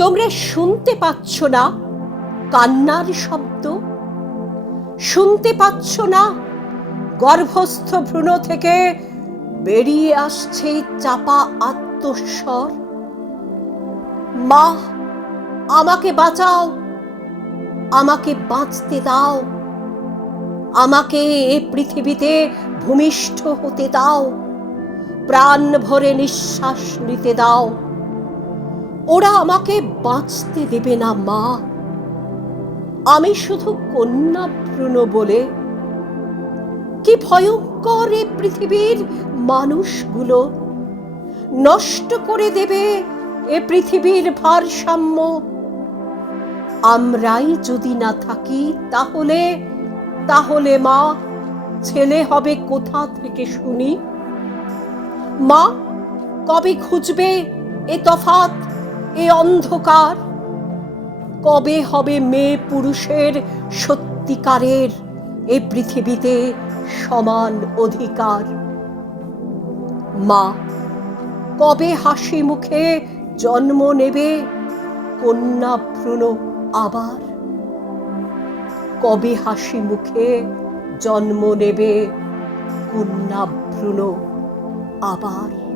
তোমরা শুনতে পাচ্ছ না কান্নার শব্দ? শুনতে পাচ্ছ না গর্ভস্থ ভ্রূণ থেকে বেরিয়ে আসছে চাপা আত্মস্বর? মা, আমাকে বাঁচাও, আমাকে বাঁচতে দাও, আমাকে এ পৃথিবীতে ভূমিষ্ঠ হতে দাও, প্রাণ ভরে নিঃশ্বাস নিতে দাও। ওরা আমাকে বাঁচতে দেবে না, মা। আমি শুধু কন্যা ভ্রূণ বলে। কি ভয়ঙ্কর এ পৃথিবীর মানুষগুলো। নষ্ট করে দেবে এ পৃথিবীর ভারসাম্য। আমরাই যদি না থাকি, তাহলে তাহলে, মা, ছেলে হবে কোথা থেকে শুনি? মা, কবে খুঁজবে এ তফাত এ অন্ধকার। কবে হবে মেয়ে পুরুষের সত্যিকারের? এ পৃথিবীতে সমান অধিকার। মা, কবে হাসি মুখে জন্ম নেবে কন্যা ভ্রূণ আবার? কবে হাসি মুখে জন্ম নেবে কন্যা ভ্রূণ আবার?